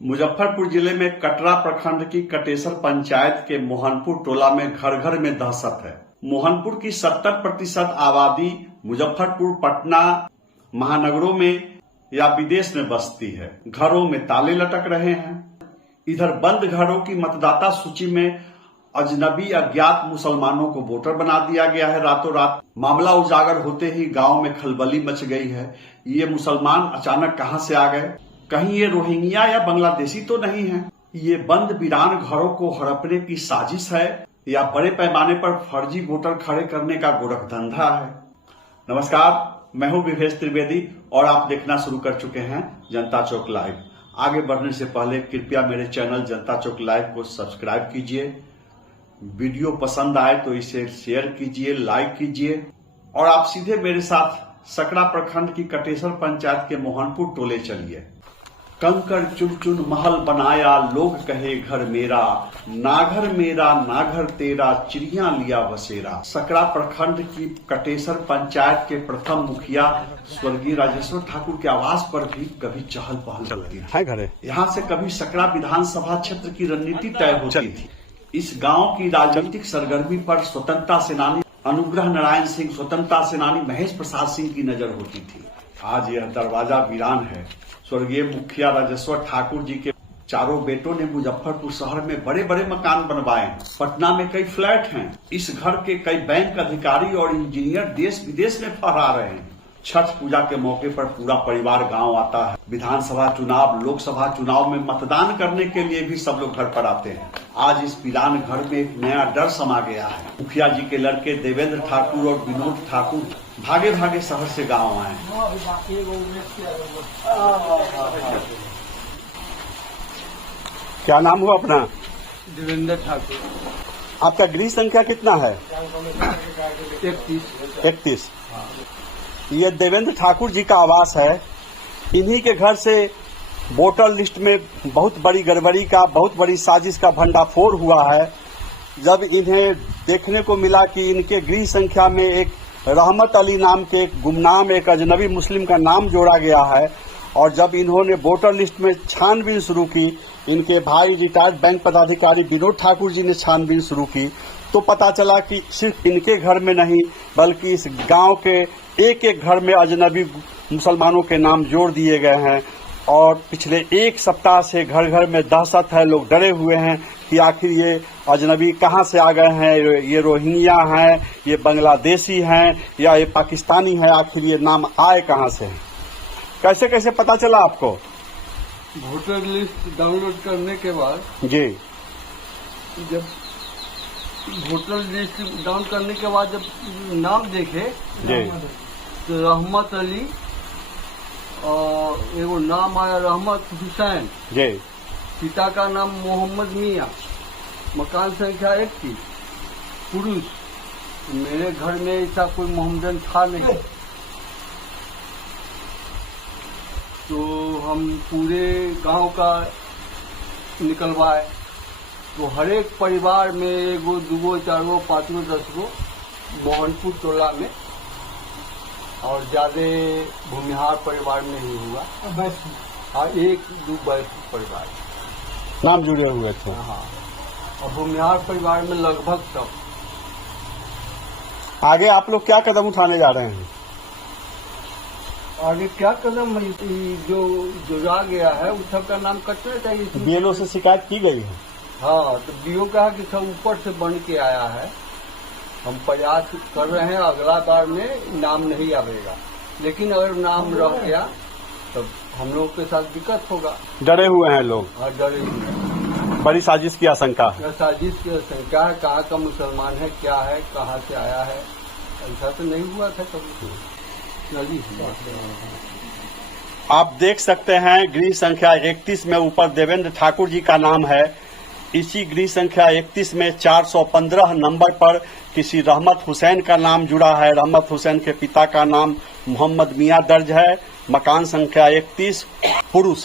मुजफ्फरपुर जिले में कटरा प्रखंड की कटेसर पंचायत के मोहनपुर टोला में घर घर में दहशत है। मोहनपुर की 70% आबादी मुजफ्फरपुर, पटना महानगरों में या विदेश में बसती है। घरों में ताले लटक रहे हैं। इधर बंद घरों की मतदाता सूची में अजनबी अज्ञात मुसलमानों को वोटर बना दिया गया है रातों रात। मामला उजागर होते ही गांव में खलबली मच गई है। ये मुसलमान अचानक कहां से आ गए? कहीं ये रोहिंग्या या बांग्लादेशी तो नहीं है? ये बंद वीरान घरों को हड़पने की साजिश है या बड़े पैमाने पर फर्जी वोटर खड़े करने का गोरखधंधा है? नमस्कार, मैं हूं विवेश त्रिवेदी और आप देखना शुरू कर चुके हैं जनता चौक लाइव। आगे बढ़ने से पहले कृपया मेरे चैनल जनता चौक लाइव को सब्सक्राइब कीजिए। वीडियो पसंद आए तो इसे शेयर कीजिए, लाइक कीजिए और आप सीधे मेरे साथ सकरा प्रखंड की कटेसर पंचायत के मोहनपुर टोले चलिए। कंकड़ चुन चुन महल बनाया, लोग कहे घर मेरा, ना घर मेरा ना घर तेरा, चिड़िया लिया बसेरा। सकरा प्रखंड की कटेसर पंचायत के प्रथम मुखिया स्वर्गीय राजेश्वर ठाकुर के आवास पर भी कभी चहल पहल चलती है। यहाँ से कभी सकरा विधानसभा क्षेत्र की रणनीति तय होती थी। इस गांव की राजनीतिक सरगर्मी पर स्वतंत्रता सेनानी अनुग्रह नारायण सिंह, स्वतंत्रता सेनानी महेश प्रसाद सिंह की नजर होती थी। आज यह दरवाजा वीरान है। स्वर्गीय मुखिया राजेश्वर ठाकुर जी के चारों बेटों ने मुजफ्फरपुर शहर में बड़े बड़े मकान बनवाए हैं। पटना में कई फ्लैट हैं। इस घर के कई बैंक अधिकारी और इंजीनियर देश विदेश में फहरा रहे हैं। छठ पूजा के मौके पर पूरा परिवार गांव आता है। विधानसभा चुनाव, लोकसभा चुनाव में मतदान करने के लिए भी सब लोग घर पर आते हैं। आज इस वीरान घर में एक नया डर समा गया है। मुखिया जी के लड़के देवेंद्र ठाकुर और विनोद ठाकुर भागे भागे शहर से गांव आए। क्या नाम हुआ अपना? देवेंद्र ठाकुर। आपका गृह संख्या कितना है? 31। ये देवेंद्र ठाकुर जी का आवास है। इन्हीं के घर से वोटर लिस्ट में बहुत बड़ी गड़बड़ी का, बहुत बड़ी साजिश का भंडाफोड़ हुआ है। जब इन्हें देखने को मिला कि इनके गृह संख्या में एक रहमत अली नाम के एक गुमनाम एक अजनबी मुस्लिम का नाम जोड़ा गया है और जब इन्होंने वोटर लिस्ट में छानबीन शुरू की, इनके भाई रिटायर्ड बैंक पदाधिकारी विनोद ठाकुर जी ने छानबीन शुरू की, तो पता चला कि सिर्फ इनके घर में नहीं बल्कि इस गांव के एक एक घर में अजनबी मुसलमानों के नाम जोड़ दिए गए हैं। और पिछले एक सप्ताह से घर घर में दहशत है। लोग डरे हुए हैं कि आखिर ये अजनबी कहां से आ गए हैं, ये रोहिंग्या हैं, ये बांग्लादेशी हैं या ये पाकिस्तानी है, आखिर ये नाम आए कहां से हैं? कैसे कैसे पता चला आपको? वोटर लिस्ट डाउनलोड करने के बाद जी, जब वोटर लिस्ट डाउन करने के बाद जब नाम देखे जी, तो रहमत अली और एगो नाम आया रहमत हुसैन जी, पिता का नाम मोहम्मद मियाँ, मकान संख्या 31, पुरुष। मेरे घर में ऐसा कोई मोहम्मदन था नहीं, तो हम पूरे गांव का निकलवाए। तो हर एक परिवार में एगो, दूगो, चारगो, पांचगो, 10गो मोहनपुर टोला में, और ज्यादा भूमिहार परिवार में ही हुआ। हाँ, 1-2 परिवार नाम जुड़े हुए थे। हाँ, और भूमिहार परिवार में लगभग सब। आगे आप लोग क्या कदम उठाने जा रहे हैं? आगे क्या कदम? जो जा गया है उस सबका नाम कटना चाहिए। बीएलओ से शिकायत की गई है? हाँ, तो बीओ कहा कि सब ऊपर से बन के आया है। हम प्रयास कर रहे हैं, अगला बार में नाम नहीं आवेगा, लेकिन अगर नाम रह गया तो हम लोग के साथ दिक्कत होगा। डरे हुए हैं लोग? हाँ, डरे हुए हैं। बड़ी साजिश की आशंका है। साजिश की आशंका है। कहाँ का मुसलमान है, क्या है, कहाँ से आया है, ऐसा तो नहीं हुआ था कभी। आप देख सकते हैं गृह संख्या 31 में ऊपर देवेंद्र ठाकुर जी का नाम है। इसी गृह संख्या 31 में 415 नंबर पर किसी रहमत हुसैन का नाम जुड़ा है। रहमत हुसैन के पिता का नाम मोहम्मद मियाँ दर्ज है। मकान संख्या 31, पुरुष।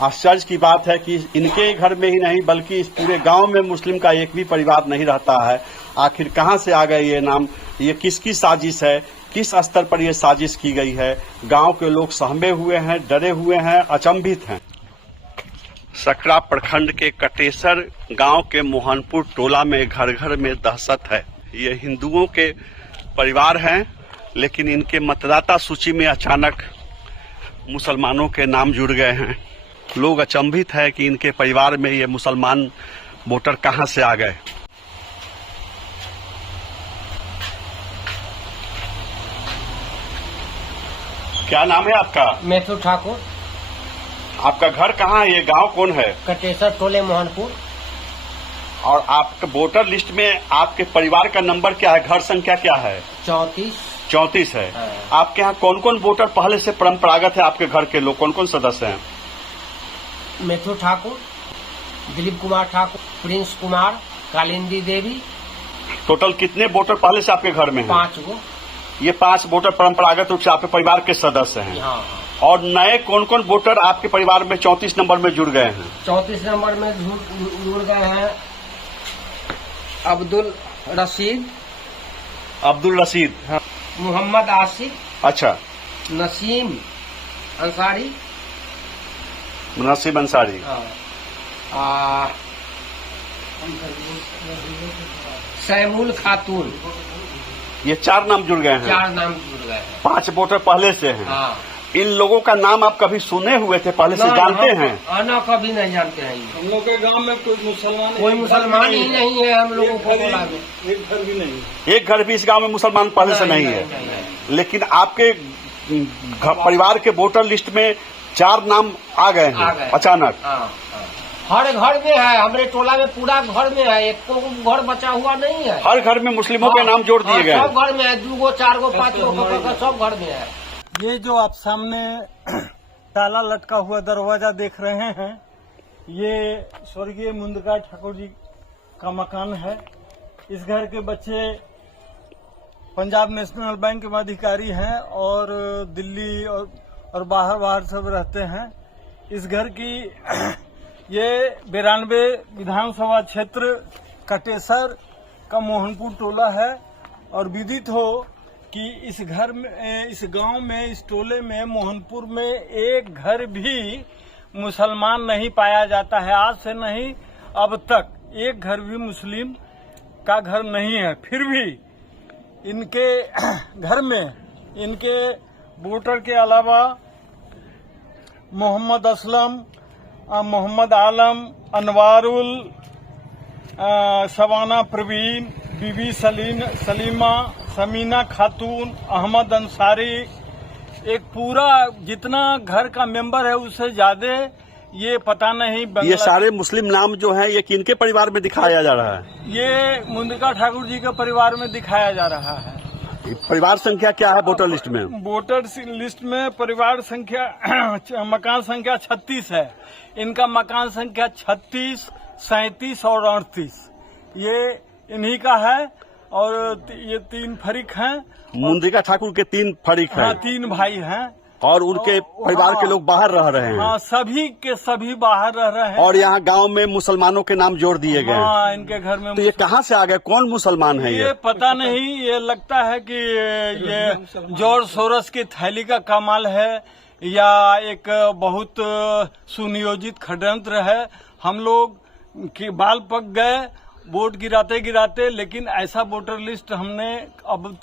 आश्चर्य की बात है कि इनके घर में ही नहीं बल्कि इस पूरे गांव में मुस्लिम का एक भी परिवार नहीं रहता है। आखिर कहां से आ गए ये नाम? ये किसकी साजिश है? किस स्तर पर यह साजिश की गई है? गांव के लोग सहमे हुए हैं, डरे हुए हैं, अचंभित हैं। सकरा प्रखंड के कटेसर गांव के मोहनपुर टोला में घर घर में दहशत है। ये हिंदुओं के परिवार हैं, लेकिन इनके मतदाता सूची में अचानक मुसलमानों के नाम जुड़ गए हैं। लोग अचंभित है कि इनके परिवार में ये मुसलमान वोटर कहां से आ गए। क्या नाम है आपका? मेथू ठाकुर। आपका घर कहाँ है? ये गांव कौन है? कटेसर टोले मोहनपुर। और आपके वोटर लिस्ट में आपके परिवार का नंबर क्या है? घर संख्या क्या है? 34 है। हाँ। आपके यहाँ कौन कौन वोटर पहले से परंपरागत है? आपके घर के लोग कौन कौन सदस्य हैं? मेथू ठाकुर, दिलीप कुमार ठाकुर, प्रिंस कुमार, कालिंदी देवी। टोटल कितने वोटर पहले से आपके घर में हैं? 5 गो। ये 5 वोटर परंपरागत रूप से आपके परिवार के सदस्य हैं। हाँ। और नए कौन कौन वोटर आपके परिवार में 34 नंबर में जुड़ गए हैं? 34 नंबर में जुड़ गए हैं अब्दुल रशीद, हाँ। मोहम्मद आसिफ, अच्छा। नसीम अंसारी, नसीब अंसारी। सैमुल खातून। ये 4 नाम जुड़ गए हैं। 4 नाम जुड़ गए हैं। 5 वोटर पहले से हैं। हाँ। इन लोगों का नाम आप कभी सुने हुए थे? पहले से जानते हैं? आना कभी नहीं जानते हैं। हम लोग के गांव में कोई मुसलमान ही नहीं है। हम लोगों को टोला में एक घर भी नहीं। एक घर भी इस गांव में मुसलमान पहले से नहीं है। लेकिन आपके परिवार के वोटर लिस्ट में 4 नाम आ गए हैं अचानक। हर घर में है। हमारे टोला में पूरा घर में है। एक घर बचा हुआ नहीं है। हर घर में मुस्लिमों के नाम जोड़ दिए गए। सब घर में है। 2 गो 4 गो 5 गो सब घर में है। ये जो आप सामने ताला लटका हुआ दरवाजा देख रहे हैं, ये स्वर्गीय मुंदका ठाकुर जी का मकान है। इस घर के बच्चे पंजाब नेशनल बैंक में अधिकारी हैं और दिल्ली और बाहर सब रहते हैं। इस घर की ये 92 विधानसभा क्षेत्र कटेसर का मोहनपुर टोला है। और विदित हो कि इस गांव में, इस टोले में, मोहनपुर में एक घर भी मुसलमान नहीं पाया जाता है। आज से नहीं, अब तक एक घर भी मुस्लिम का घर नहीं है। फिर भी इनके घर में इनके वोटर के अलावा मोहम्मद असलम, मोहम्मद आलम, अनवारुल, शबाना प्रवीण, बीबी सलीमा, समीना खातून, अहमद अंसारी, एक पूरा जितना घर का मेंबर है उससे ज्यादा ये पता नहीं। ये सारे मुस्लिम नाम जो हैं ये किनके परिवार में दिखाया जा रहा है? ये मुंदका ठाकुर जी के परिवार में दिखाया जा रहा है। परिवार संख्या क्या है वोटर लिस्ट में? वोटर लिस्ट में परिवार संख्या मकान संख्या 36 है। इनका मकान संख्या 36, 37 और 38 ये इन्हीं का है। और ये 3 फरीक हैं। मुंदका ठाकुर के 3 फरीक हैं। हाँ, 3 भाई हैं। और उनके परिवार के लोग बाहर रह रहे हैं। हाँ, सभी के सभी बाहर रह रहे हैं। और यहाँ गांव में मुसलमानों के नाम जोड़ दिए गए। हाँ, इनके घर में। तो ये कहाँ से आ गए? कौन मुसलमान है ये पता नहीं। ये लगता है कि ये जॉर्ज सोरस की थैली का कमाल है या एक बहुत सुनियोजित षड्यंत्र है। हम लोग के बाल पक गए वोट गिराते, लेकिन ऐसा वोटर लिस्ट हमने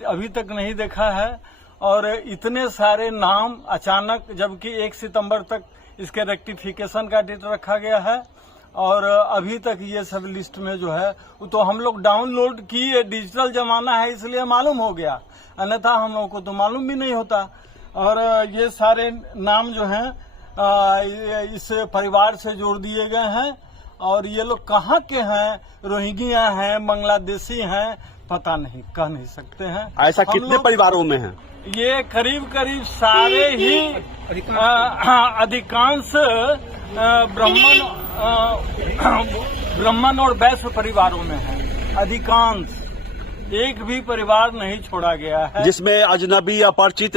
अभी तक नहीं देखा है। और इतने सारे नाम अचानक, जबकि 1 सितंबर तक इसके रेक्टिफिकेशन का डेट रखा गया है और अभी तक ये सब लिस्ट में जो है तो हम लोग डाउनलोड किए। डिजिटल जमाना है इसलिए मालूम हो गया, अन्यथा हम लोगों को तो मालूम भी नहीं होता। और ये सारे नाम जो हैं इस परिवार से जोड़ दिए गए हैं। और ये लोग कहाँ के हैं? रोहिंग्या हैं, बांग्लादेशी हैं, पता नहीं, कह नहीं सकते हैं। ऐसा कितने परिवारों में है? ये करीब सारे ही अधिकांश ब्राह्मण और वैश्य परिवारों में है। अधिकांश, एक भी परिवार नहीं छोड़ा गया है जिसमें अजनबी अपरिचित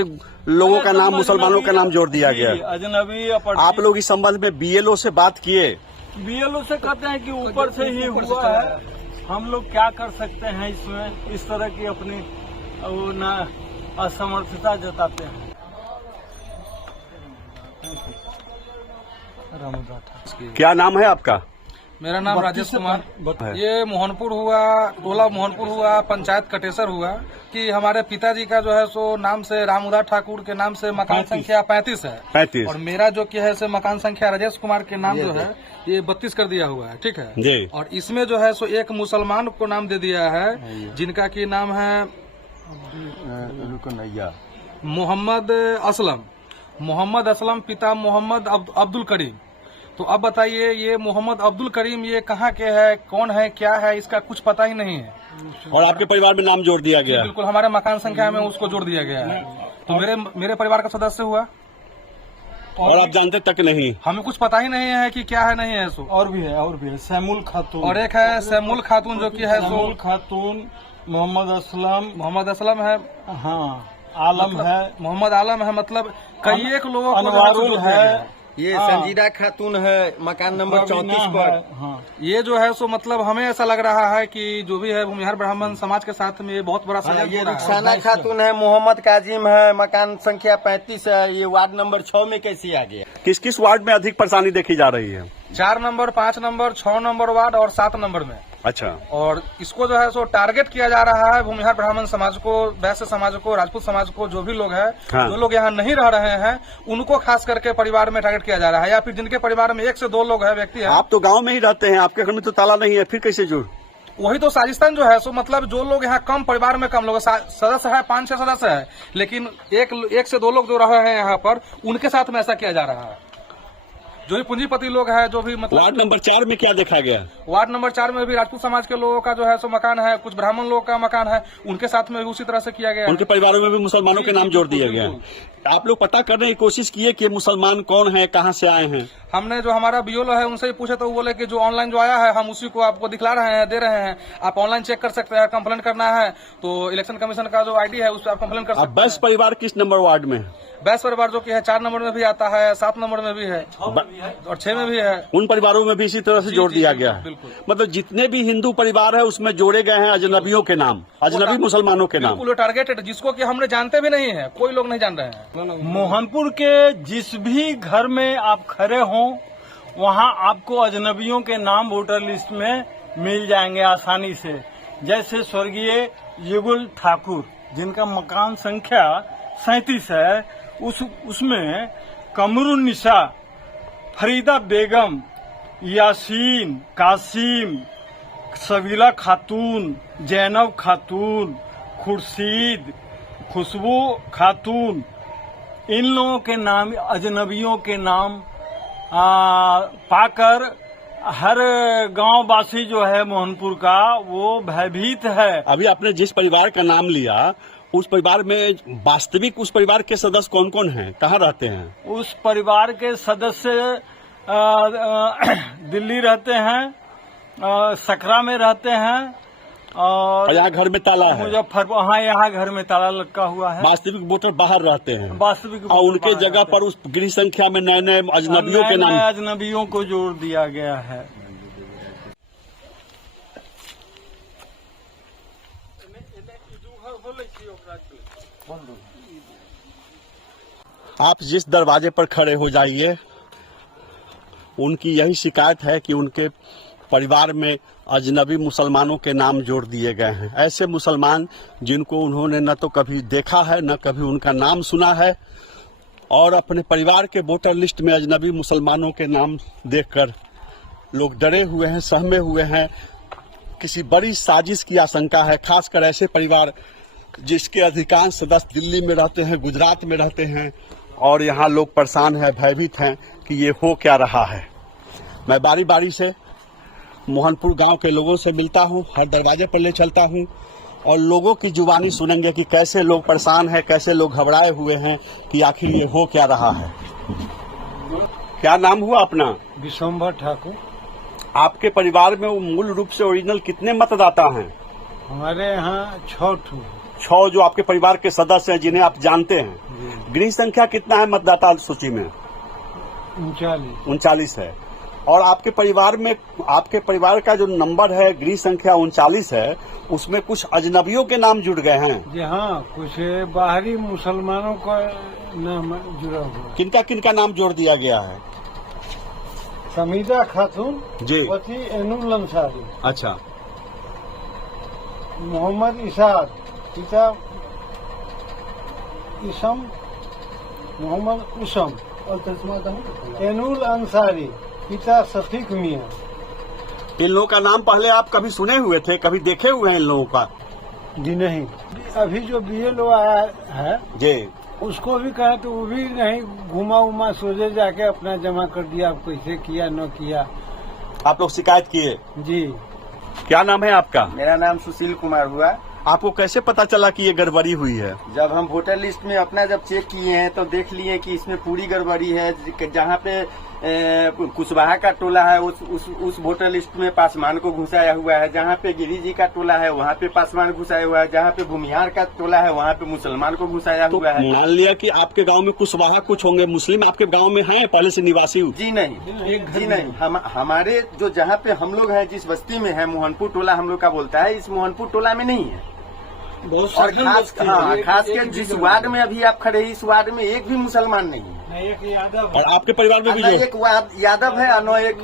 लोगों का नाम, मुसलमानों का नाम जोड़ दिया गया। अजनबी अपरिचित। आप लोग इस संबंध में बीएलओ से बात किए? बीएलओ से कहते हैं कि ऊपर से ही हुआ है। हम लोग क्या कर सकते हैं इसमें? इस तरह की अपनी असमर्थता जताते हैं। रामुदा ठाकुर। क्या नाम है आपका? मेरा नाम राजेश कुमार। है। ये मोहनपुर हुआ, टोला मोहनपुर हुआ, पंचायत कटेसर हुआ कि हमारे पिताजी का जो है सो नाम से रामुदा ठाकुर के नाम से मकान संख्या 35 है। 35। और मेरा जो कि है सो मकान संख्या राजेश कुमार के नाम जो है ये 32 कर दिया हुआ है। ठीक है जी। और इसमें जो है सो एक मुसलमान को नाम दे दिया है जिनका की नाम है मोहम्मद असलम, पिता मोहम्मद अब्दुल करीम। तो अब बताइए ये मोहम्मद अब्दुल करीम ये कहाँ के है, कौन है, क्या है, इसका कुछ पता ही नहीं है। और आपके परिवार में नाम जोड़ दिया गया? बिल्कुल, हमारे मकान संख्या में उसको जोड़ दिया गया है। तो मेरे परिवार का सदस्य हुआ और आप जानते तक नहीं? हमें कुछ पता ही नहीं है कि क्या है, नहीं है सो। और भी है सैमुल खातून, और एक है सैमुल खातून जो कि है सो सैमुल खातून, मोहम्मद असलम है, हाँ, आलम है, मोहम्मद आलम है, मतलब कई एक लोगों को अनवारुल है, ये हाँ। संजीदा खातून है, मकान नंबर 34 पर। हाँ। ये जो है सो मतलब हमें ऐसा लग रहा है कि जो भी है भूमिहार ब्राह्मण समाज के साथ में ये बहुत बड़ा हाँ, षड्यंत्र ये हो रहा है। रुखसाना खातून है, मोहम्मद काजिम है, मकान संख्या 35 है। ये वार्ड नंबर 6 में कैसे आ गया? किस किस वार्ड में अधिक परेशानी देखी जा रही है? 4 नंबर, 5 नंबर, 6 नंबर वार्ड और 7 नंबर में। अच्छा। और इसको जो है सो टारगेट किया जा रहा है भूमिहार ब्राह्मण समाज को, वैश्य समाज को, राजपूत समाज को, जो भी लोग हैं, हाँ। जो लोग यहाँ नहीं रह रहे हैं उनको खास करके परिवार में टारगेट किया जा रहा है, या फिर जिनके परिवार में 1 से 2 लोग हैं, व्यक्ति हैं। आप तो गांव में ही रहते हैं, आपके घर में तो ताला नहीं है, फिर कैसे जुड़? वही तो साजिस्तान जो है सो मतलब जो लोग यहाँ कम परिवार में कम लोग सदस्य है, 5-6 सदस्य है, लेकिन एक से 2 लोग जो रहे हैं यहाँ पर उनके साथ में ऐसा किया जा रहा है। जो भी पूंजीपति लोग हैं, जो भी मतलब। वार्ड नंबर 4 में क्या देखा गया? वार्ड नंबर 4 में भी राजपूत समाज के लोगों का जो है सो मकान है, कुछ ब्राह्मण लोगों का मकान है, उनके साथ में भी उसी तरह से किया गया है। उनके परिवारों में भी मुसलमानों के नाम जोड़ दिया गया है। आप लोग पता करने की कोशिश किए कि मुसलमान कौन है, कहाँ से आए हैं? हमने जो हमारा बीओलो है उनसे ही पूछे तो वो बोले कि जो ऑनलाइन जो आया है हम उसी को आपको दिखला रहे हैं, दे रहे हैं, आप ऑनलाइन चेक कर सकते हैं। कंप्लेन करना है तो इलेक्शन कमीशन का जो आईडी है उस पर आप कंप्लेन कर सकते हैं। 22 परिवार किस नंबर वार्ड में? 22 परिवार जो कि है 4 नंबर में भी आता है, 7 नंबर में भी है और 6 में भी है। उन परिवारों में भी इसी तरह से जोड़ दिया गया है। बिल्कुल। मतलब जितने भी हिंदू परिवार है उसमें जोड़े गए हैं अजनबियों के नाम, अजनबी मुसलमानों के नाम। बिल्कुल टारगेटेड, जिसको कि हमने जानते भी नहीं है, कोई लोग नहीं जान रहे हैं। मोहनपुर के जिस भी घर में आप खड़े हों वहाँ आपको अजनबियों के नाम वोटर लिस्ट में मिल जाएंगे आसानी से। जैसे स्वर्गीय युगल ठाकुर जिनका मकान संख्या 37 है, उसमें कमरुन्निसा, फरीदा बेगम, यासीन, कासिम, सवीला खातून, जैनब खातून, खुर्शीद, खुशबू खातून, इन लोगों के नाम, अजनबियों के नाम पाकर हर गांव वासी जो है मोहनपुर का वो भयभीत है। अभी आपने जिस परिवार का नाम लिया उस परिवार में वास्तविक उस परिवार के सदस्य कौन कौन हैं, कहाँ रहते हैं? उस परिवार के सदस्य दिल्ली रहते हैं, सकरा में रहते हैं और यहाँ घर में ताला है, मुजफ्फरपुर, हाँ यहाँ घर में ताला लटका हुआ है। वास्तविक वोटर बाहर रहते हैं। वास्तविक और उनके जगह पर उस गिरी संख्या में नए नए अजनबियों के नाम, अजनबियों को जोड़ दिया गया है। आप जिस दरवाजे पर खड़े हो जाइए उनकी यही शिकायत है कि उनके परिवार में अजनबी मुसलमानों के नाम जोड़ दिए गए हैं। ऐसे मुसलमान जिनको उन्होंने न तो कभी देखा है न कभी उनका नाम सुना है, और अपने परिवार के वोटर लिस्ट में अजनबी मुसलमानों के नाम देखकर लोग डरे हुए हैं, सहमे हुए हैं। किसी बड़ी साजिश की आशंका है, खासकर ऐसे परिवार जिसके अधिकांश सदस्य दिल्ली में रहते हैं, गुजरात में रहते हैं, और यहाँ लोग परेशान हैं, भयभीत हैं कि ये हो क्या रहा है। मैं बारी बारी से मोहनपुर गांव के लोगों से मिलता हूं, हर दरवाजे पर ले चलता हूं और लोगों की जुबानी सुनेंगे कि कैसे लोग परेशान हैं, कैसे लोग घबराए हुए हैं कि आखिर ये हो क्या रहा है। क्या नाम हुआ अपना? विशंभर ठाकुर। आपके परिवार में मूल रूप से ओरिजिनल कितने मतदाता हैं? हमारे यहाँ 6 जो आपके परिवार के सदस्य हैं जिन्हें आप जानते हैं। गृह संख्या कितना है मतदाता सूची में? 39 है। और आपके परिवार का जो नंबर है गृह संख्या 39 है, उसमें कुछ अजनबियों के नाम जुड़ गए हैं। जी हाँ, कुछ बाहरी मुसलमानों का नाम जुड़ा हुआ। किनका किनका नाम जोड़ दिया गया है? समीरा खातून जी। पति एनुल अंसारी, अच्छा, मोहम्मद इशाद, पिता इसम मोहम्मद उसम, एनुल अंसारी, पिता शफीक मियाँ। इन लोगों का नाम पहले आप कभी सुने हुए थे, कभी देखे हुए हैं इन लोगों का? जी नहीं, अभी जो BLO आया है जी, उसको भी कहा तो वो भी नहीं घुमा उमा, सोचे जाके अपना जमा कर दिया, कैसे किया न किया। आप लोग शिकायत किए? जी। क्या नाम है आपका? मेरा नाम सुशील कुमार हुआ। आपको कैसे पता चला कि ये गड़बड़ी हुई है? जब हम वोटर लिस्ट में अपना जब चेक किए हैं तो देख लिए कि इसमें पूरी गड़बड़ी है। जहाँ पे कुशवाहा का टोला है उस वोटर लिस्ट में पासवान को घुसाया हुआ है। जहाँ पे गिरी जी का टोला है वहाँ पे पासवान घुसाया हुआ है। जहाँ पे भूमिहार का टोला है वहाँ पे मुसलमान को घुसाया तो हुआ है। मान लिया कि आपके गांव में कुशवाहा कुछ होंगे, मुस्लिम आपके गांव में हैं पहले से निवासी? जी नहीं, हमारे जो जहाँ पे हम लोग हैं, जिस बस्ती में है, मोहनपुर टोला हम लोग का बोलता है, इस मोहनपुर टोला में नहीं है। और खास कर जिस वार्ड में अभी आप खड़े, इस वार्ड में एक भी मुसलमान नहीं है। और आपके परिवार में भी न एक यादव है और न एक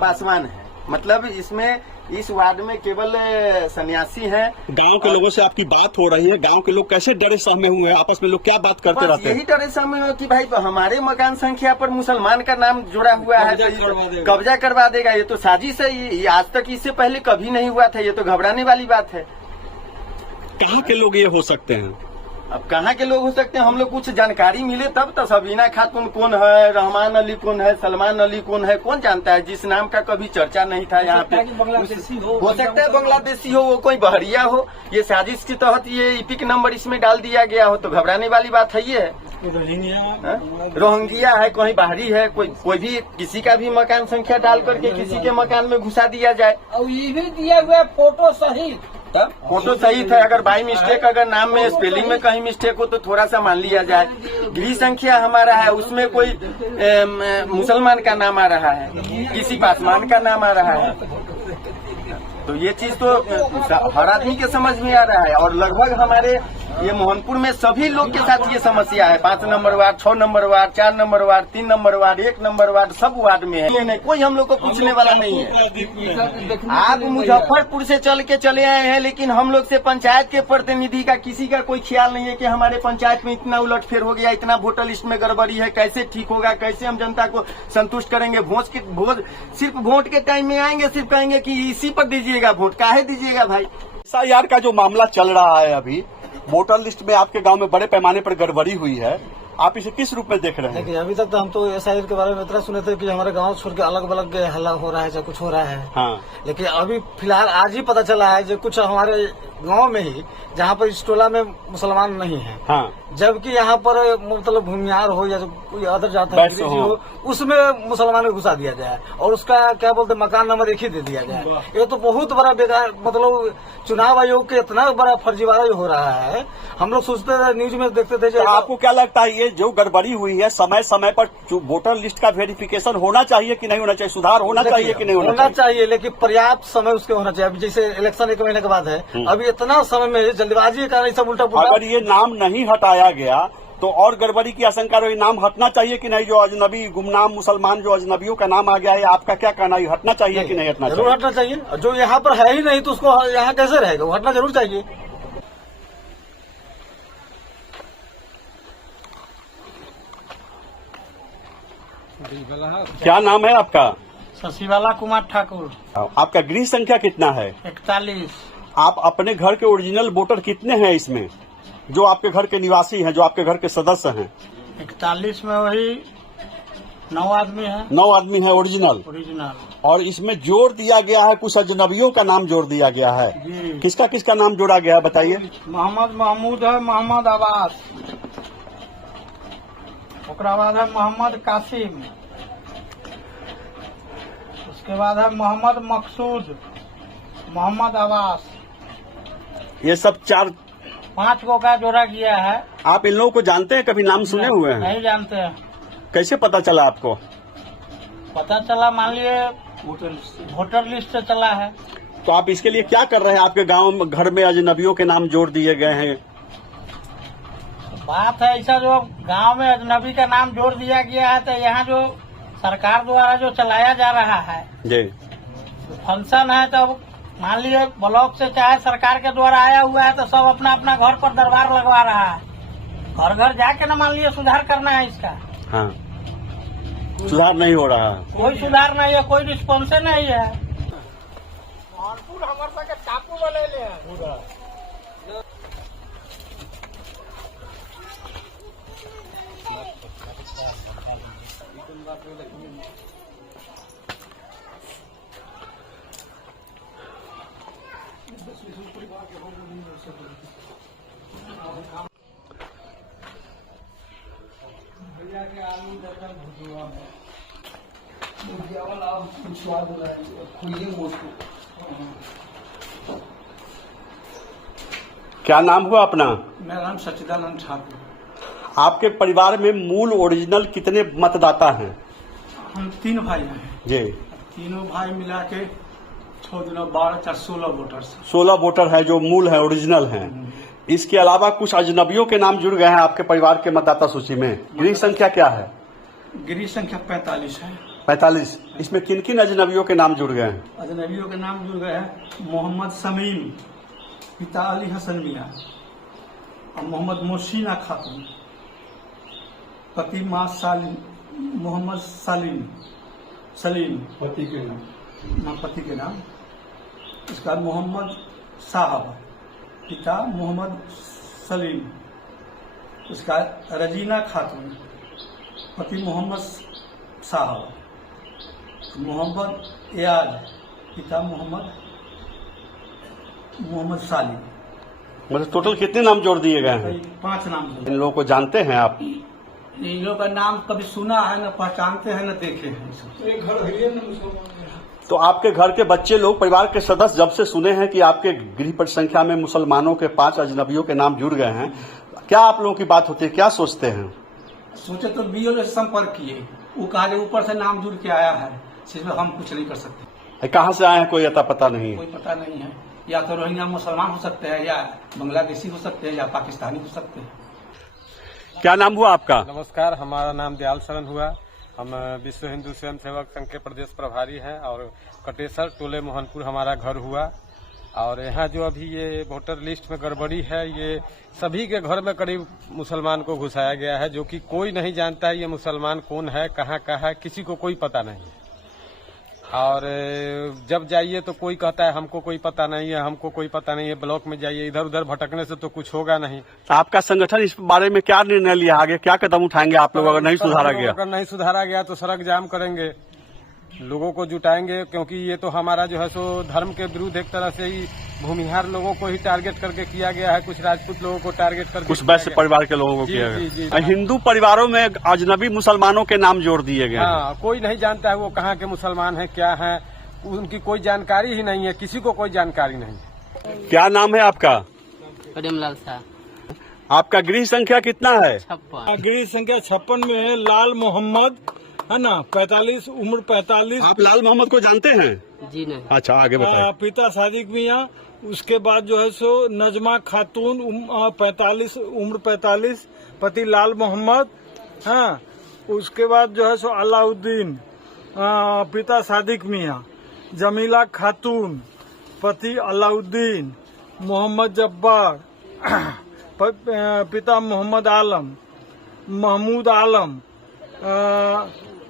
पासवान है। मतलब इसमें इस वार्ड में केवल सन्यासी हैं। गांव के लोगों से आपकी बात हो रही है, गांव के लोग कैसे डरे सहमे हुए हैं, आपस में लोग क्या बात करते रहते हैं? यही डरे सहमे हो कि भाई हमारे मकान संख्या पर मुसलमान का नाम जुड़ा हुआ है, कब्जा करवा देगा। ये तो साजिश है, ये आज तक इससे पहले कभी नहीं हुआ था। ये तो घबराने वाली बात है। कहाँ के लोग ये हो सकते हैं? अब कहाँ के लोग हो सकते हैं, हम लोग कुछ जानकारी मिले तब तो। सबीना खातून कौन है, रहमान अली कौन है, सलमान अली कौन है, कौन जानता है, जिस नाम का कभी चर्चा नहीं था यहाँ पे। हो सकता है बांग्लादेशी हो, वो कोई बहरिया हो। ये साजिश के तहत ये इपिक नंबर इसमें डाल दिया गया हो, तो घबराने वाली बात है। ये रोहिंग्या है, कोई बाहरी है, कोई भी किसी का भी मकान संख्या डाल करके किसी के मकान में घुसा दिया जाए। और ये भी दिया हुआ फोटो सहित। फोटो सही था, अगर बाई मिस्टेक अगर नाम में स्पेलिंग में कहीं मिस्टेक हो तो थोड़ा सा मान लिया जाए। गृह संख्या हमारा है, उसमें कोई मुसलमान का नाम आ रहा है, किसी पासवान का नाम आ रहा है। तो ये चीज तो हर आदमी के समझ में आ रहा है। और लगभग हमारे ये मोहनपुर में सभी लोग के साथ ये समस्या है। 5 number ward, 6 number ward, 4 number ward, 3 number ward, 1 number ward, सब वार्ड में है। नहीं, कोई हम लोग को पूछने वाला नहीं है। आप मुजफ्फरपुर से चल के चले आए हैं, लेकिन हम लोग से पंचायत के प्रतिनिधि का किसी का कोई ख्याल नहीं है कि हमारे पंचायत में इतना उलटफेर हो गया, इतना वोटर लिस्ट में गड़बड़ी है, कैसे ठीक होगा, कैसे हम जनता को संतुष्ट करेंगे। वोट सिर्फ वोट के टाइम में आएंगे, सिर्फ कहेंगे कि इसी पर दीजिएगा वोट। काहे दीजिएगा भाई? SIR का जो मामला चल रहा है अभी, वोटर लिस्ट में आपके गांव में बड़े पैमाने पर गड़बड़ी हुई है, आप इसे किस रूप में देख रहे हैं? देखिए, अभी तक तो हम तो SIR के बारे में इतना सुने थे कि हमारे गांव छोड़ के अलग अलग हल्ला हो रहा है, चाहे कुछ हो रहा है। हाँ। लेकिन अभी फिलहाल आज ही पता चला है जो कुछ हमारे गांव में ही, जहां पर इस टोला में मुसलमान नहीं है। हाँ। जबकि यहाँ पर मतलब भूमिहार हो या कोई अदर जाता है हो, उसमें मुसलमान को घुसा दिया जाए और उसका क्या बोलते मकान नंबर एक ही दे दिया जाए। ये तो बहुत बड़ा बेकार, मतलब चुनाव आयोग के इतना बड़ा फर्जीवाड़ा हो रहा है। हम लोग सोचते थे, न्यूज में देखते थे। तो आपको क्या लगता है, ये जो गड़बड़ी हुई है, समय समय पर वोटर लिस्ट का वेरिफिकेशन होना चाहिए कि नहीं होना चाहिए, सुधार होना चाहिए कि नहीं होना चाहिए? लेकिन पर्याप्त समय उसके होना चाहिए। अभी जैसे इलेक्शन 1 महीने के बाद है, अभी इतना समय में जल्दबाजी के कारण सब उल्टा पुल्टा। अगर ये नाम नहीं हटाया गया तो और गड़बड़ी की आशंका रही। नाम हटना चाहिए कि नहीं? जो अजनबी गुमनाम मुसलमान जो अजनबियों का नाम आ गया है, आपका क्या कहना है, हटना चाहिए कि नहीं हटना चाहिए? जरूर हटना चाहिए। जो यहाँ पर है ही नहीं तो उसको यहाँ कैसे रहेगा? वो हटना जरूर चाहिए। क्या नाम है आपका? शशिबाला कुमार ठाकुर। आपका गृह संख्या कितना है? 41। आप अपने घर के ओरिजिनल वोटर कितने हैं इसमें, जो आपके घर के निवासी हैं, जो आपके घर के सदस्य हैं? 41 में वही 9 आदमी है। 9 आदमी है ओरिजिनल। और इसमें जोड़ दिया गया है, कुछ अजनबियों का नाम जोड़ दिया गया है। किसका किसका नाम जोड़ा गया है बताइए? मोहम्मद महमूद है, मोहम्मद अब्बास, उसके बाद है मोहम्मद कासिम, उसके बाद है मोहम्मद मकसूद, मोहम्मद अब्बास। ये सब 5 को का जोड़ा गया है। आप इन लोगों को जानते हैं, कभी नाम सुने हुए हैं? नहीं जानते हैं। कैसे पता चला आपको? पता चला, मान लिए वोटर लिस्ट से चला है। तो आप इसके लिए क्या कर रहे हैं? आपके गांव में घर में अजनबियों के नाम जोड़ दिए गए हैं। बात है ऐसा, जो गांव में अजनबी का नाम जोड़ दिया गया है, तो यहाँ जो सरकार द्वारा जो चलाया जा रहा है जी। फंक्शन है, तो मान लीजिए ब्लॉक से चाहे सरकार के द्वारा आया हुआ है तो सब अपना अपना घर पर दरबार लगवा रहा है। घर घर जाके ना मान लीजिए सुधार करना है इसका। हाँ, सुधार नहीं हो रहा है, कोई सुधार नहीं है, कोई रिस्पॉन्स नहीं है। टापू बने ले क्या नाम हुआ अपना? मेरा नाम सच्चिदानंद ठाकुर। आपके परिवार में मूल ओरिजिनल कितने मतदाता हैं? हम 3 भाई हैं जी। तीनों भाई मिला के 16 वोटर। 16 वोटर है जो मूल है, ओरिजिनल हैं। इसके अलावा कुछ अजनबियों के नाम जुड़ गए हैं आपके परिवार के मतदाता सूची में। गृह संख्या क्या है? गृह संख्या 45 है। 45। इसमें किन किन अजनबियों के नाम जुड़ गए हैं? अजनबियों के नाम जुड़ गए हैं मोहम्मद शमीम, पिता अली हसन मियां, और मोहम्मद मोहसिना खातून, पति माँ सालिम, मोहम्मद सलीम पति के नाम। इसका मोहम्मद साहब, पिता मोहम्मद सलीम। उसका रजीना खातून, पति मोहम्मद साहब। मोहम्मद एयाज, पिता मोहम्मद सालिम। मतलब टोटल कितने नाम जोड़ दिए गए हैं? 5 नाम। इन लोगों को जानते हैं आप? इन लोगों का नाम कभी सुना है, न पहचानते हैं, न देखे हैं। एक घर है न मुसलमान। तो आपके घर के बच्चे लोग, परिवार के सदस्य जब से सुने हैं कि आपके गृह परिसंख्या में मुसलमानों के 5 अजनबियों के नाम जुड़ गए हैं, क्या आप लोगों की बात होती है, क्या सोचते हैं? सोचे तो बीओ से संपर्क किए, वो कहा ऊपर से नाम जुड़ के आया है, इसमें हम कुछ नहीं कर सकते। कहाँ से आए हैं कोई अता पता नहीं? कोई पता नहीं है। या तो रोहिंग्या मुसलमान हो सकते हैं, या बांग्लादेशी हो सकते हैं, या पाकिस्तानी हो सकते हैं। क्या नाम हुआ आपका? नमस्कार, हमारा नाम दयाल शरण हुआ। हम विश्व हिंदू स्वयं सेवक संघ के प्रदेश प्रभारी हैं और कटेसर टोले मोहनपुर हमारा घर हुआ। और यहाँ जो अभी ये वोटर लिस्ट में गड़बड़ी है, ये सभी के घर में करीब मुसलमान को घुसाया गया है, जो कि कोई नहीं जानता है ये मुसलमान कौन है, कहाँ का है, किसी को कोई पता नहीं है। और जब जाइए तो कोई कहता है हमको कोई पता नहीं है, हमको कोई पता नहीं है। ब्लॉक में जाइए, इधर उधर भटकने से तो कुछ होगा नहीं। आपका संगठन इस बारे में क्या निर्णय लिया, आगे क्या कदम उठाएंगे आप लोग अगर नहीं सुधारा गया? अगर नहीं सुधारा गया तो सड़क जाम करेंगे, लोगों को जुटाएंगे, क्योंकि ये तो हमारा जो है सो धर्म के विरुद्ध एक तरह से ही भूमिहार लोगों को ही टारगेट करके किया गया है, कुछ राजपूत लोगों को टारगेट करके, कुछ वैश्य परिवार के लोगों को किया गया। हिंदू परिवारों में अजनबी मुसलमानों के नाम जोड़ दिए गए। हाँ, कोई नहीं जानता है वो कहाँ के मुसलमान है, क्या है, उनकी कोई जानकारी ही नहीं है, किसी को कोई जानकारी नहीं है। क्या नाम है आपका? प्रेमलाल साहब। आपका गृह संख्या कितना है? 56। गृह संख्या 56 में है लाल मोहम्मद, है ना, 45, उम्र 45। आप लाल मोहम्मद को जानते हैं? जी नहीं। अच्छा, आगे बताइए। पिता सादिक मियाँ, उसके बाद जो है सो नजमा खातून 45, उम्र 45, पति लाल मोहम्मद। हाँ, उसके बाद जो है सो अलाउद्दीन, पिता सादिक मियाँ, जमीला खातून, पति अलाउद्दीन, मोहम्मद जब्बार, पिता मोहम्मद आलम, महमूद आलम,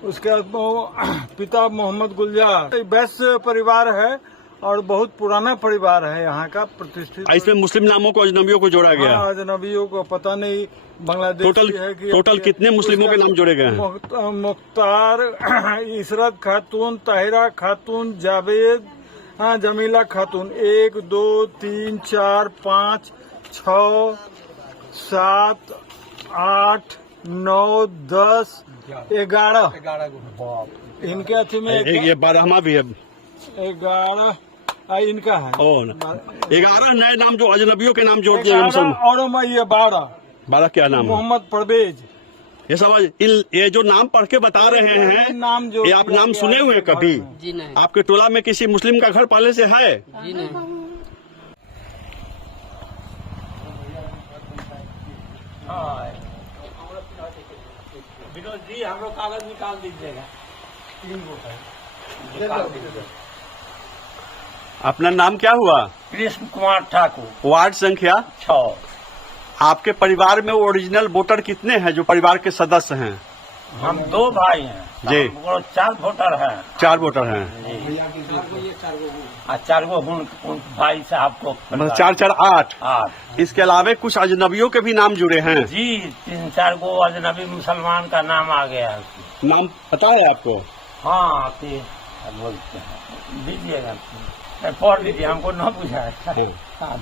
उसके बाद पिता मोहम्मद गुलजार। वैश्य परिवार है और बहुत पुराना परिवार है यहाँ का, प्रतिष्ठित। इसमें मुस्लिम नामों को, अजनबियों को जोड़ा गया? अजनबियों को पता नहीं, बांग्लादेश है कि टोटल कितने मुस्लिमों के नाम जोड़े गए हैं? मुख्तार, इशरत खातून, ताहिरा खातून, जावेद, हाँ, जमीला खातून। 1 2 3 4 5 6 7 8 9 10 11 इनके अथी में ये 12वां भी है। 11 इनका है। 11 नए नाम जो अजनबियों के नाम जोड़ दिए गए मुसलमान। और ये 12 क्या नाम है? मोहम्मद परवेज। ये सब ये जो नाम पढ़ के बता रहे हैं, नाम जो ये आप नाम सुने हुए हैं कभी? जी नहीं। आपके टोला में किसी मुस्लिम का घर पहले से है? जी नहीं। विनोद जी, हम लोग कागज निकाल दीजिएगा। अपना नाम क्या हुआ? कृष्ण कुमार ठाकुर। वार्ड संख्या 6। आपके परिवार में ओरिजिनल वोटर कितने हैं जो परिवार के सदस्य हैं? हम 2 भाई हैं जी। 4 वोटर हैं। 4 वोटर हैं। और 4 गो उन भाई साहब को मतलब 4 4 8। 8। इसके अलावा कुछ अजनबियों के भी नाम जुड़े हैं जी। 3-4 गो अजनबी मुसलमान का नाम आ गया है। नाम पता है आपको? हाँ बोलते हैं, दीजिएगा पढ़ लीजिए, हमको न बुझा है।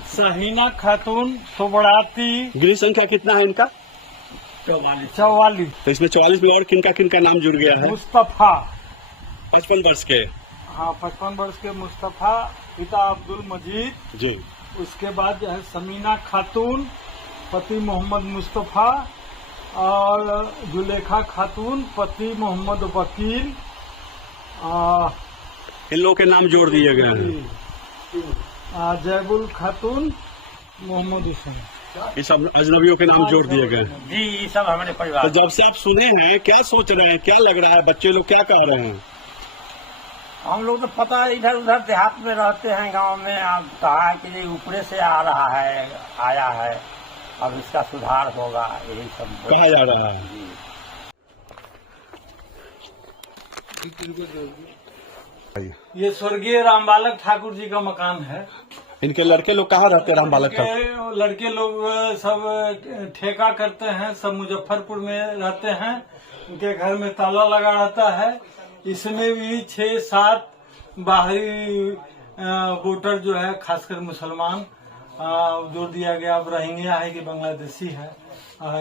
सहीना खातून सोबड़ाती। गृह संख्या कितना है इनका? 44। तो इसमें 44 में और किनका किनका नाम जुड़ गया है? मुस्तफा। 55 वर्ष के। हाँ, 55 वर्ष के मुस्तफा, पिता अब्दुल मजीद जी। उसके बाद जो है समीना खातून, पति मोहम्मद मुस्तफा, और जुलेखा खातून, पति मोहम्मद वकील। इन लोगों के नाम जोड़ दिए गए हैं। जयबुल खातून, मोहम्मद हुसैन। ये सब अजनबियों के नाम जोड़ दिए गए हैं। जी, ये सब हमारे परिवार। तो जब से आप सुने हैं, क्या सोच रहे हैं, क्या लग रहा है, बच्चे लोग क्या कह रहे हैं? हम लोग तो पता इधर उधर देहात में रहते हैं, गांव में। अब कहा कि ये ऊपरे से आ रहा है, आया है, अब इसका सुधार होगा, यही सब कहा जा रहा है। ये स्वर्गीय रामबालक ठाकुर जी का मकान है। इनके लड़के लोग कहाँ रहते हैं? रामबालक ठाकुर लड़के लोग सब ठेका करते हैं, सब मुजफ्फरपुर में रहते हैं। उनके घर में ताला लगा रहता है। इसमें भी 6-7 बाहरी वोटर जो है, खासकर मुसलमान जोड़ दिया गया। अब रोहिंग्या है कि बांग्लादेशी है,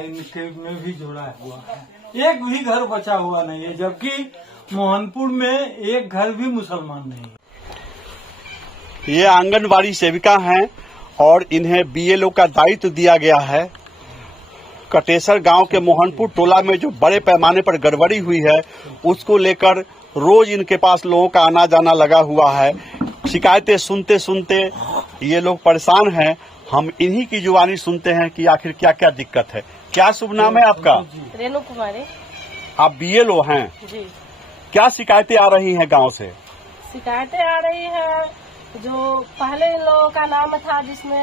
इनके में भी जोड़ा हुआ है। एक भी घर बचा हुआ नहीं है, जबकि मोहनपुर में एक घर भी मुसलमान नहीं है। ये आंगनबाड़ी सेविका हैं और इन्हें बीएलओ का दायित्व दिया गया है। कटेसर गांव के मोहनपुर टोला में जो बड़े पैमाने पर गड़बड़ी हुई है, उसको लेकर रोज इनके पास लोगों का आना जाना लगा हुआ है। शिकायतें सुनते सुनते ये लोग परेशान हैं। हम इन्हीं की जुबानी सुनते हैं कि आखिर क्या क्या दिक्कत है। क्या शुभ नाम है आपका? रेणु कुमारी। आप बीएलओ हैं जी। क्या शिकायतें आ रही हैं गांव से? शिकायतें आ रही है, जो पहले इन लोगों का नाम था, जिसमें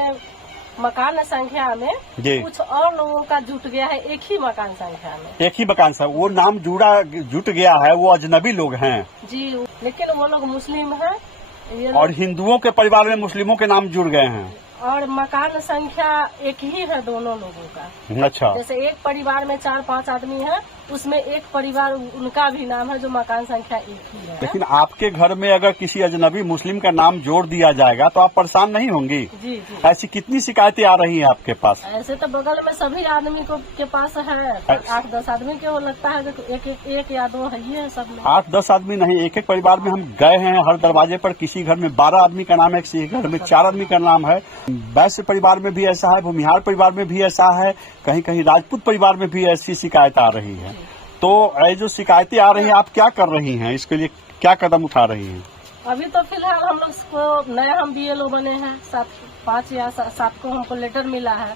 मकान संख्या में कुछ और लोगों का जुट गया है, एक ही मकान संख्या में। एक ही मकान संख्या, वो नाम जुट गया है, वो अजनबी लोग हैं जी, लेकिन वो लोग मुस्लिम हैं। और हिंदुओं के परिवार में मुस्लिमों के नाम जुड़ गए हैं। और मकान संख्या एक ही है दोनों लोगों का। अच्छा। जैसे एक परिवार में 4-5 आदमी है, उसमें एक परिवार उनका भी नाम है, जो मकान संख्या एक ही है। लेकिन आपके घर में अगर किसी अजनबी मुस्लिम का नाम जोड़ दिया जाएगा तो आप परेशान नहीं होंगी? जी जी। ऐसी कितनी शिकायतें आ रही हैं आपके पास? ऐसे तो बगल में सभी आदमी के पास है, 8-10 आदमी के वो लगता है एक या 2 है, ये सब में 8-10 आदमी नहीं, एक एक परिवार में हम गए हैं। हर दरवाजे पर किसी घर में 12 आदमी का नाम है, किसी घर में 4 आदमी का नाम है। वैश्य परिवार में भी ऐसा है, भूमिहार परिवार में भी ऐसा है, कहीं कहीं राजपूत परिवार में भी ऐसी शिकायत आ रही है। तो ये जो शिकायतें आ रही हैं, आप क्या कर रही हैं? इसके लिए क्या कदम उठा रही हैं? अभी तो फिलहाल हम लोग को नया हम बीएलओ बने हैं, 5 या 7 को हमको लेटर मिला है,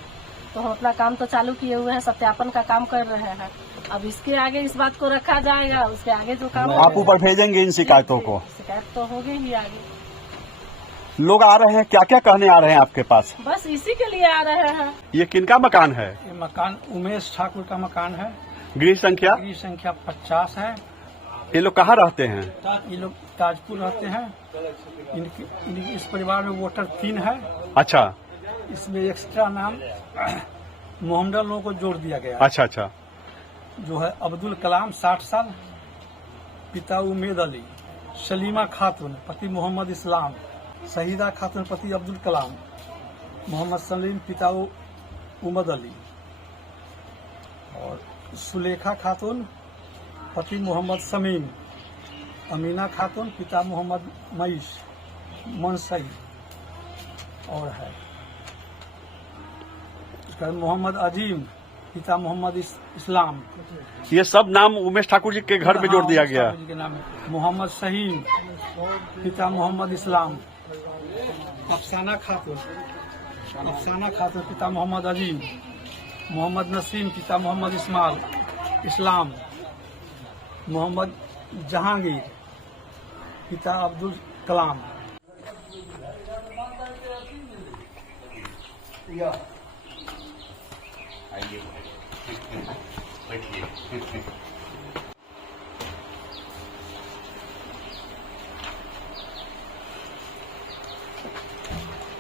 तो हम अपना काम तो चालू किए हुए हैं, सत्यापन का काम कर रहे हैं। अब इसके आगे इस बात को रखा जाएगा, उसके आगे जो काम आप ऊपर भेजेंगे इन शिकायतों को? शिकायत तो होगी ही आगे। लोग आ रहे हैं, क्या क्या कहने आ रहे हैं आपके पास? बस इसी के लिए आ रहे हैं। ये किनका मकान है? ये मकान उमेश ठाकुर का मकान है। गृह संख्या? गृह संख्या 50 है। ये लोग कहाँ रहते हैं? ये लोग ताजपुर रहते हैं। इनकी इस परिवार में वोटर 3 है। अच्छा। इसमें एक्स्ट्रा नाम मोहम्मद लोगों को जोड़ दिया गया। अच्छा अच्छा। जो है अब्दुल कलाम 60 साल, पिता उमेद अली, सलीमा खातून पति मोहम्मद इस्लाम, शहीदा खातून पति अब्दुल कलाम, मोहम्मद सलीम पिता उमद अली, और सुलेखा खातून पति मोहम्मद समीम, अमीना खातून पिता मोहम्मद मईश मनसई, और है मोहम्मद अजीम पिता मोहम्मद इस्लाम। ये सब नाम उमेश ठाकुर जी के घर में जोड़ दिया गया। के नाम है मोहम्मद शहीन पिता मोहम्मद इस्लाम, अफसाना खातून पिता मोहम्मद अजीम, मोहम्मद नसीम पिता मोहम्मद इस्माल इस्लाम, मोहम्मद जहांगीर, पिता अब्दुल कलाम।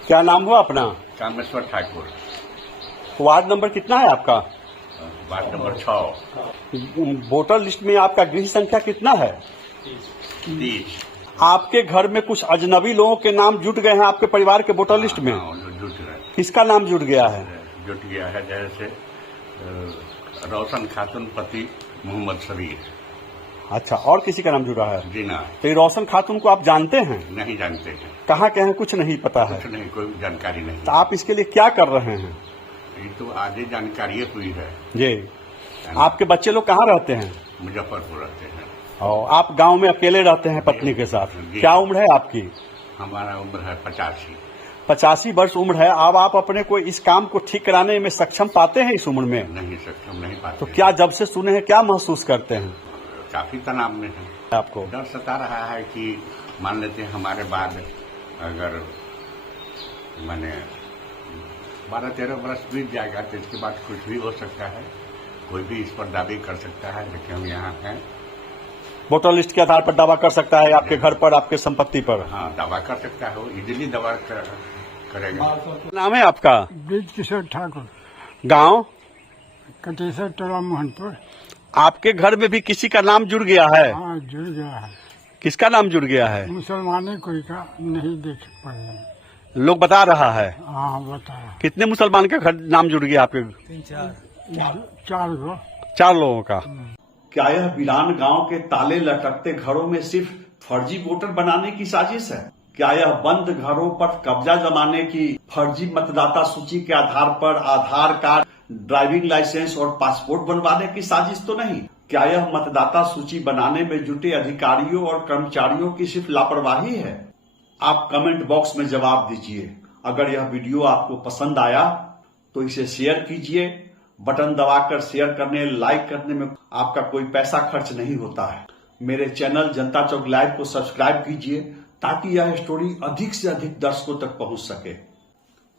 क्या नाम हुआ अपना? कामेश्वर ठाकुर। वार्ड नंबर कितना है आपका? Ward number 6। वोटर लिस्ट में आपका गृह संख्या कितना है? 30। आपके घर में कुछ अजनबी लोगों के नाम जुट गए हैं आपके परिवार के वोटर लिस्ट में? जुट गए। किसका नाम जुट गया है? जुट गया है जैसे रोशन खातून पति मोहम्मद शरीर। अच्छा, और किसी का नाम जुड़ा है? जी ना। तो ये रोशन खातून को आप जानते हैं? नहीं जानते हैं। कहाँ के हैं कुछ नहीं पता है? कुछ नहीं, कोई जानकारी नहीं। तो आप इसके लिए क्या कर रहे हैं? ये तो आगे जानकारी हुई है जी। आपके बच्चे लोग कहाँ रहते हैं? मुजफ्फरपुर रहते हैं। और आप गांव में अकेले रहते हैं पत्नी के साथ? क्या उम्र है आपकी? हमारा उम्र है 85। 85 वर्ष उम्र है। अब आप अपने को इस काम को ठीक कराने में सक्षम पाते हैं इस उम्र में? नहीं, सक्षम नहीं पाते। तो क्या जब से सुने हैं क्या महसूस करते हैं? काफी तनाव में है। आपको डर सता रहा है कि मान लेते हैं हमारे बाद अगर मैंने 12-13 वर्ष बीत जाएगा तो इसके बाद कुछ भी हो सकता है। कोई भी इस पर दावे कर सकता है, लेकिन हम यहाँ हैं। वोटर लिस्ट के आधार पर दावा कर सकता है आपके घर पर, आपके संपत्ति पर? हाँ, दावा कर सकता है, वो इजीली दावा करेगा। नाम है आपका? ब्रिज किशोर ठाकुर, गांव? कटेसर टोला मोहनपुर। आपके घर में भी किसी का नाम जुड़ गया है? हाँ, जुड़ गया है। किसका नाम जुड़ गया है? मुसलमाने कोई का नहीं देख पाए। लोग बता रहा है। हाँ, बताया। कितने मुसलमान का घर नाम जुड़ गया आपके? 4 गो। 4 लोगों का। क्या यह वीरान गांव के ताले लटकते घरों में सिर्फ फर्जी वोटर बनाने की साजिश है? क्या यह बंद घरों पर कब्जा जमाने की, फर्जी मतदाता सूची के आधार पर आधार कार्ड, ड्राइविंग लाइसेंस और पासपोर्ट बनवाने की साजिश तो नहीं? क्या यह मतदाता सूची बनाने में जुटे अधिकारियों और कर्मचारियों की सिर्फ लापरवाही है? आप कमेंट बॉक्स में जवाब दीजिए। अगर यह वीडियो आपको पसंद आया तो इसे शेयर कीजिए। बटन दबाकर शेयर करने, लाइक करने में आपका कोई पैसा खर्च नहीं होता है। मेरे चैनल जनता चौक लाइव को सब्सक्राइब कीजिए ताकि यह स्टोरी अधिक से अधिक दर्शकों तक पहुंच सके।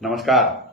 नमस्कार।